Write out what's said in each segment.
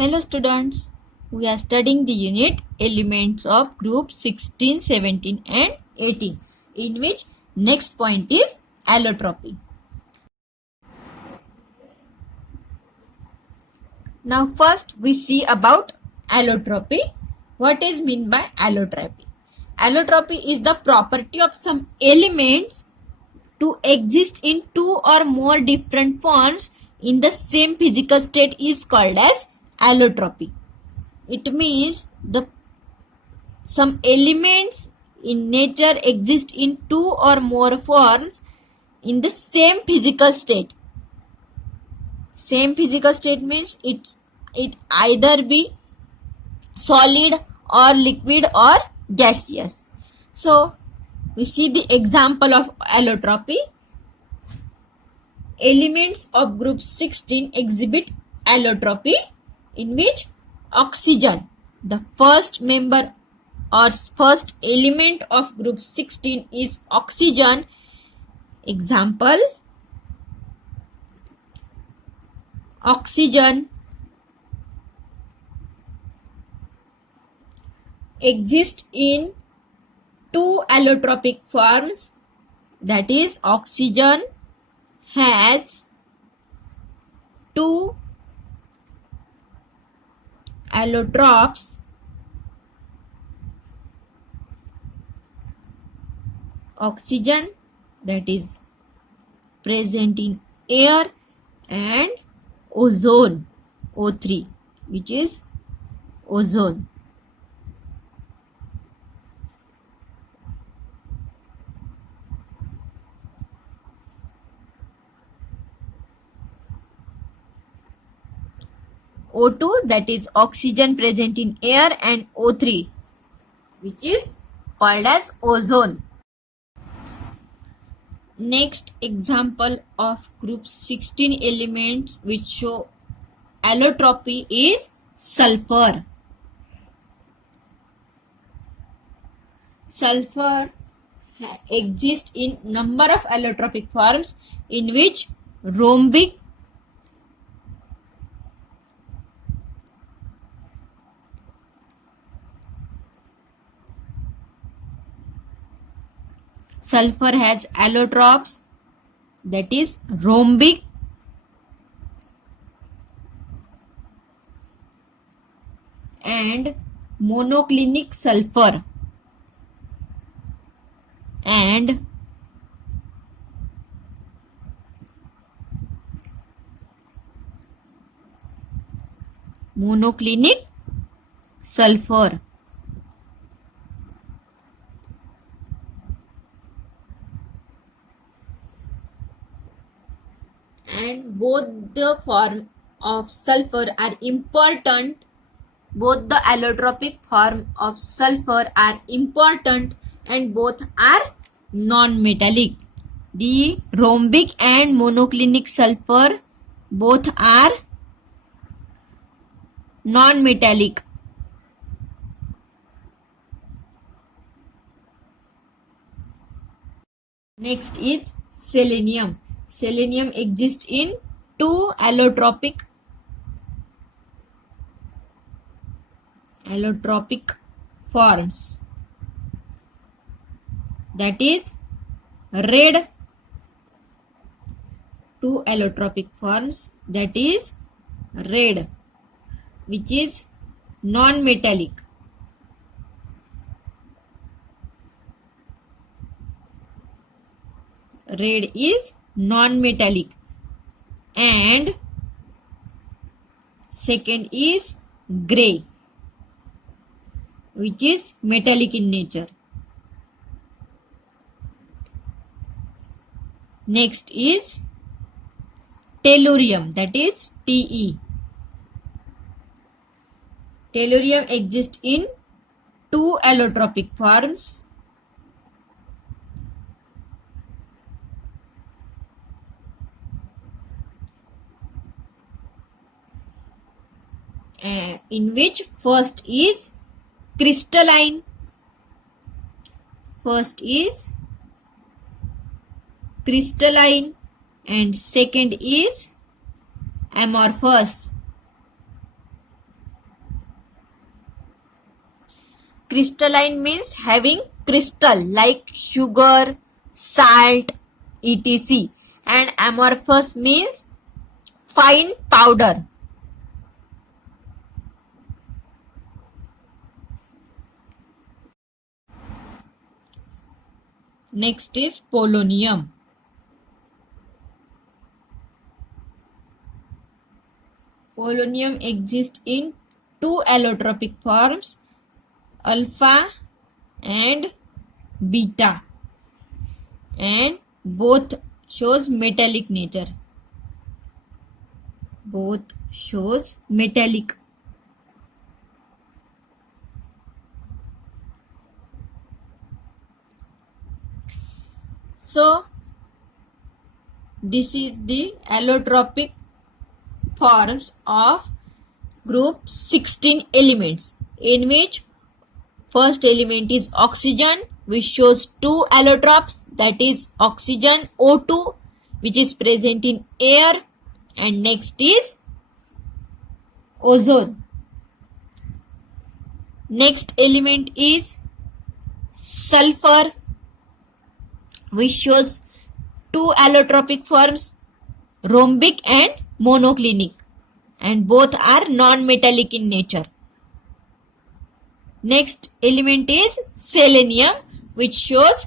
Hello students, we are studying the unit elements of group 16, 17 and 18 in which next point is allotropy. Now first we see about allotropy. What is meant by allotropy? Allotropy is the property of some elements to exist in two or more different forms in the same physical state is called as allotropy. It means some elements in nature exist in two or more forms in the same physical state. Same physical state means it either be solid or liquid or gaseous. So we see the example of allotropy. Elements of group 16 exhibit allotropy in which oxygen, the first member or first element of group 16 is oxygen. Example, oxygen exists in two allotropic forms, that is oxygen has two allotropes, oxygen that is present in air and ozone, O3, which is ozone. O2 that is oxygen present in air and O3 which is called as ozone. Next example of group 16 elements which show allotropy is sulfur. Sulfur exists in number of allotropic forms in which rhombic, sulfur has allotropes, that is rhombic, and monoclinic sulfur and monoclinic sulfur. And both the form of sulfur are important. Both the allotropic form of sulfur are important and both are non-metallic. The rhombic and monoclinic sulfur both are non-metallic. Next is selenium. Selenium exists in two allotropic forms, that is red, two allotropic forms, that is red which is non-metallic, red is non-metallic, and second is grey which is metallic in nature. Next is tellurium, that is Te. Tellurium exists in two allotropic forms, in which first is crystalline, and second is amorphous. Crystalline means having crystal like sugar, salt, etc. And amorphous means fine powder. Next is polonium. Polonium exists in two allotropic forms, alpha and beta, and both shows metallic nature. Both shows metallic. So this is the allotropic forms of group 16 elements, in which first element is oxygen, which shows two allotropes, that is oxygen O2, which is present in air, and next is ozone. Next element is sulfur, which shows two allotropic forms, rhombic and monoclinic, and both are non-metallic in nature. Next element is selenium, which shows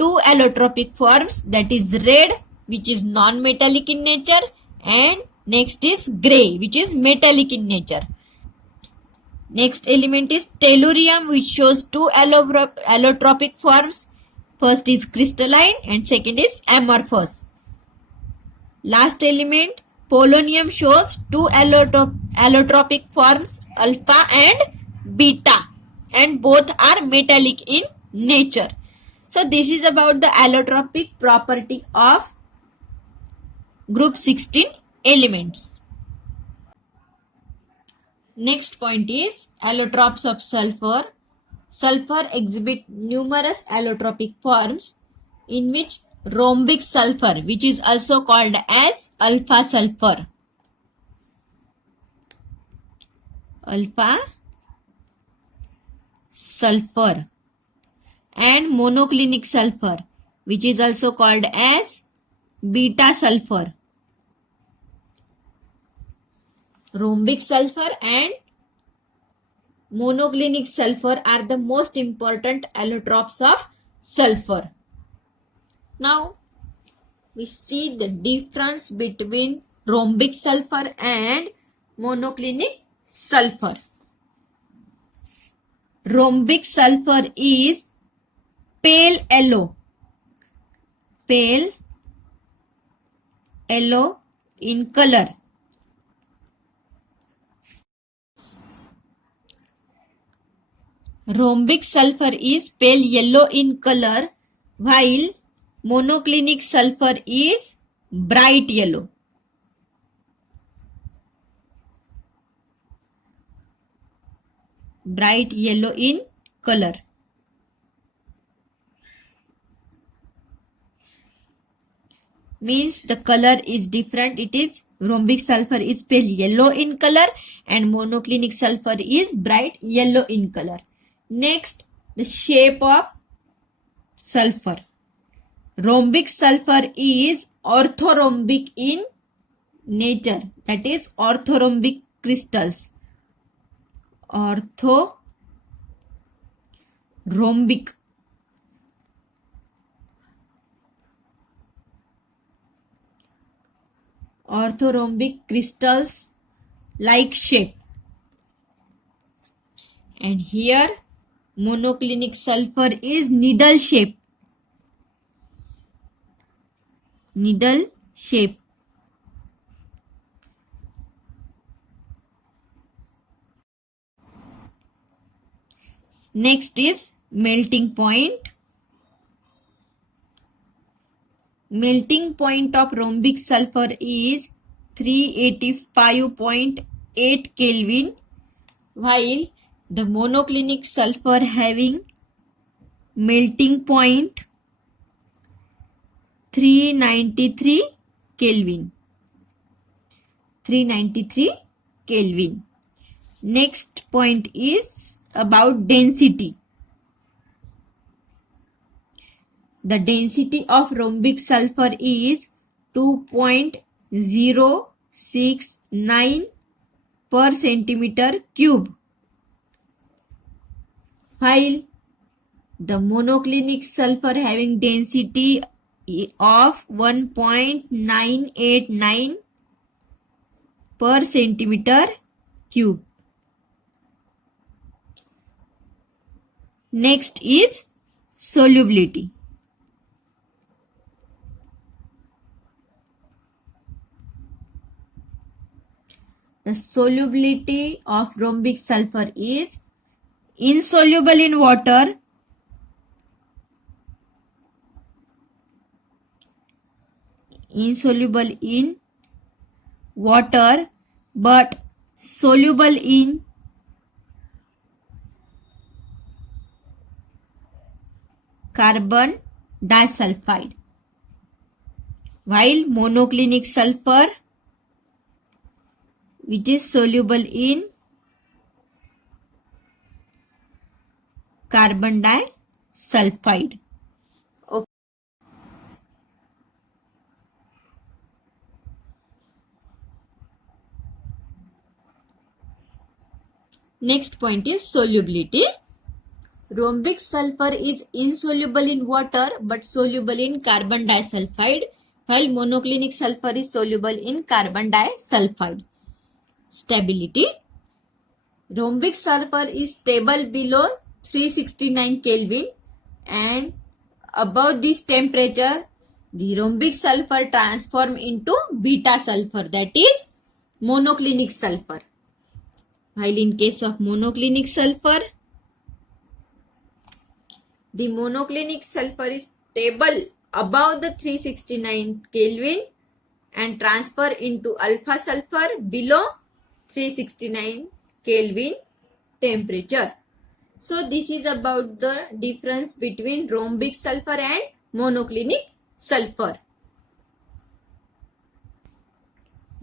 two allotropic forms, that is red, which is non-metallic in nature, and next is grey, which is metallic in nature. Next element is tellurium, which shows two allotropic forms. First is crystalline and second is amorphous. Last element, polonium, shows two allotropic forms, alpha and beta, and both are metallic in nature. So this is about the allotropic property of group 16 elements. Next point is allotropes of sulfur. Sulfur exhibit numerous allotropic forms, in which rhombic sulfur, which is also called as alpha sulfur, and monoclinic sulfur, which is also called as beta sulfur. Rhombic sulfur and monoclinic sulfur are the most important allotropes of sulfur. Now we see the difference between rhombic sulfur and monoclinic sulfur. Rhombic sulfur is pale yellow in color. Rhombic sulfur is pale yellow in color, while monoclinic sulfur is bright yellow. Bright yellow in color. Means the color is different. It is rhombic sulfur is pale yellow in color and monoclinic sulfur is bright yellow in color. Next, the shape of sulfur. Rhombic sulfur is orthorhombic in nature, that is orthorhombic crystals. Orthorhombic. Orthorhombic crystals like shape. And here monoclinic sulfur is needle shape. Needle shape. Next is melting point. Melting point of rhombic sulfur is 385.8 Kelvin, while the monoclinic sulfur having melting point 393 Kelvin. 393 Kelvin. Next point is about density. The density of rhombic sulfur is 2.069 per centimeter cube, while the monoclinic sulfur having density of 1.989 per centimeter cube. Next is solubility. The solubility of rhombic sulfur is insoluble in water, but soluble in carbon disulfide, while monoclinic sulfur, which is soluble in carbon disulfide. Okay. Next point is solubility. Rhombic sulfur is insoluble in water but soluble in carbon disulfide, while monoclinic sulfur is soluble in carbon disulfide. Stability. Rhombic sulfur is stable below 369 Kelvin, and above this temperature the rhombic sulfur transforms into beta sulfur, that is monoclinic sulfur. While in case of monoclinic sulfur, the monoclinic sulfur is stable above the 369 Kelvin and transfer into alpha sulfur below 369 Kelvin temperature. So this is about the difference between rhombic sulfur and monoclinic sulfur.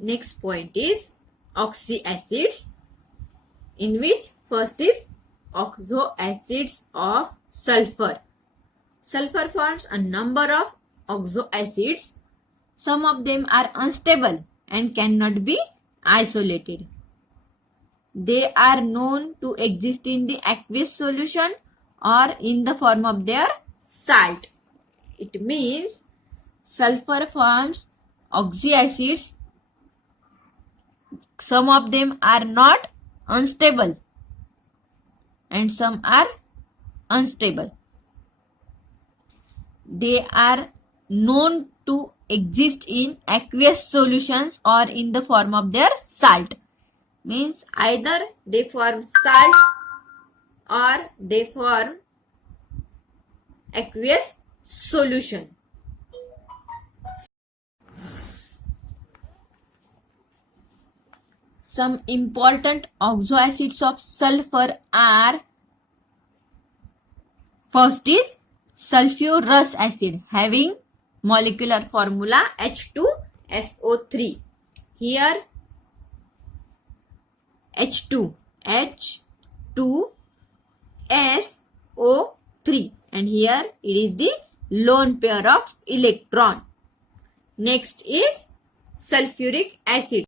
Next point is oxyacids, in which first is oxoacids of sulfur. Sulfur forms a number of oxoacids. Some of them are unstable and cannot be isolated. They are known to exist in the aqueous solution or in the form of their salt. It means sulfur forms oxyacids. Some of them are not unstable and some are unstable. They are known to exist in aqueous solutions or in the form of their salt. Means either they form salts or they form aqueous solution. Some important oxoacids of sulfur are: first is sulfurous acid having molecular formula H2SO3. Here H2SO3, and here it is the lone pair of electron. Next is sulfuric acid.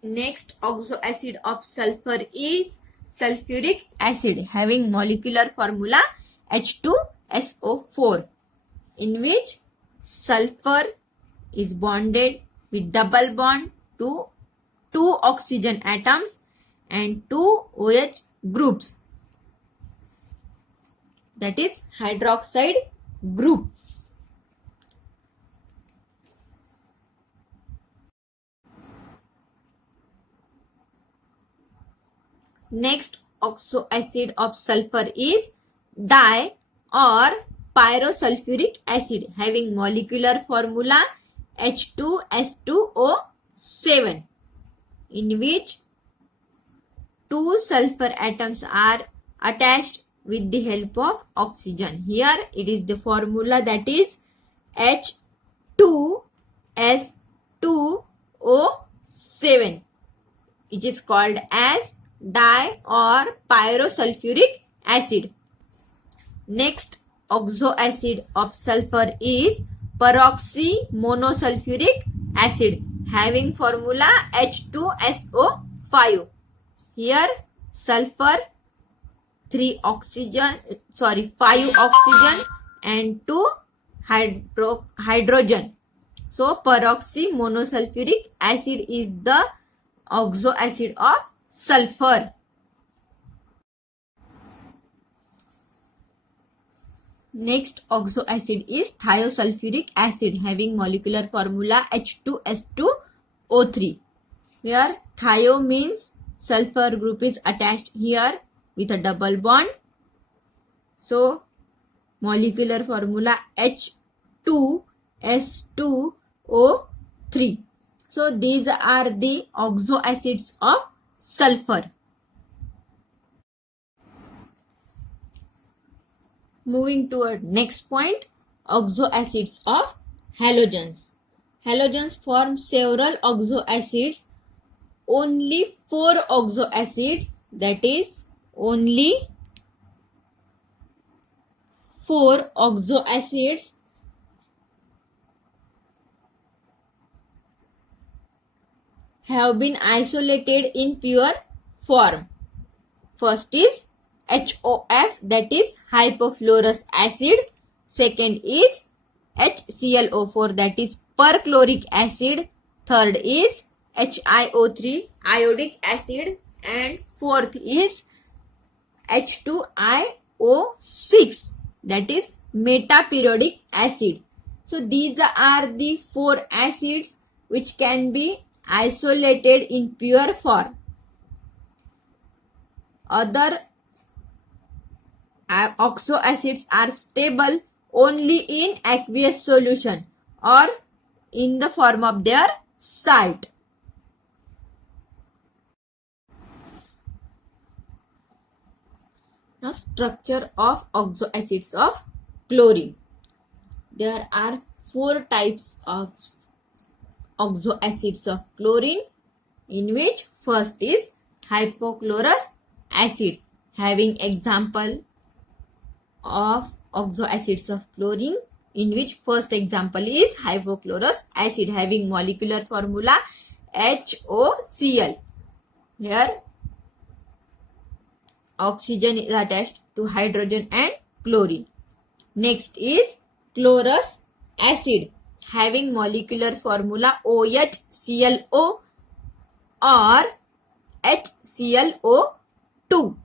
Next oxoacid of sulfur is sulfuric acid having molecular formula H2SO4, in which sulfur is bonded with double bond to 2 oxygen atoms and 2 OH groups, that is hydroxide group. Next oxoacid of sulfur is di or pyrosulfuric acid having molecular formula H2S2O7, in which 2 sulfur atoms are attached with the help of oxygen. Here it is the formula, that is H2S2O7. 7. It is called as di or pyrosulfuric acid. Next oxo acid of sulfur is peroxymonosulfuric acid having formula H2SO5. Here sulfur 5 oxygen and 2 hydrogen. So peroxymonosulfuric acid is the oxo acid of sulfur. Next oxo acid is thiosulfuric acid having molecular formula H2S2O3. Where thio means sulfur group is attached here with a double bond. So molecular formula H2S2O3. So these are the oxo acids of sulfur. Moving to our next point, oxo acids of halogens. Halogens form several oxo acids. Only 4 oxo acids, that is only 4 oxo acids have been isolated in pure form. First is HOF, that is hypofluorous acid. Second is HClO4, that is perchloric acid. Third is HiO3, iodic acid. And fourth is H2IO6, that is metaperiodic acid. So these are the 4 acids which can be isolated in pure form. Other oxo acids are stable only in aqueous solution or in the form of their salt. Now structure of oxo acids of chlorine. There are 4 types of oxo acids of chlorine, in which first is hypochlorous acid having example of oxo acids of chlorine, in which first example is hypochlorous acid having molecular formula HOCl. Here oxygen is attached to hydrogen and chlorine. Next is chlorous acid having molecular formula OHClO or HClO2.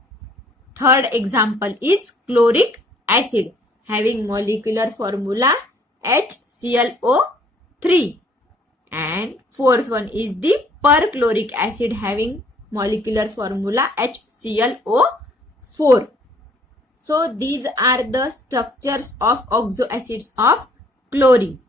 Third example is chloric acid having molecular formula HClO3. And fourth one is the perchloric acid having molecular formula HClO4. So these are the structures of oxo acids of chlorine.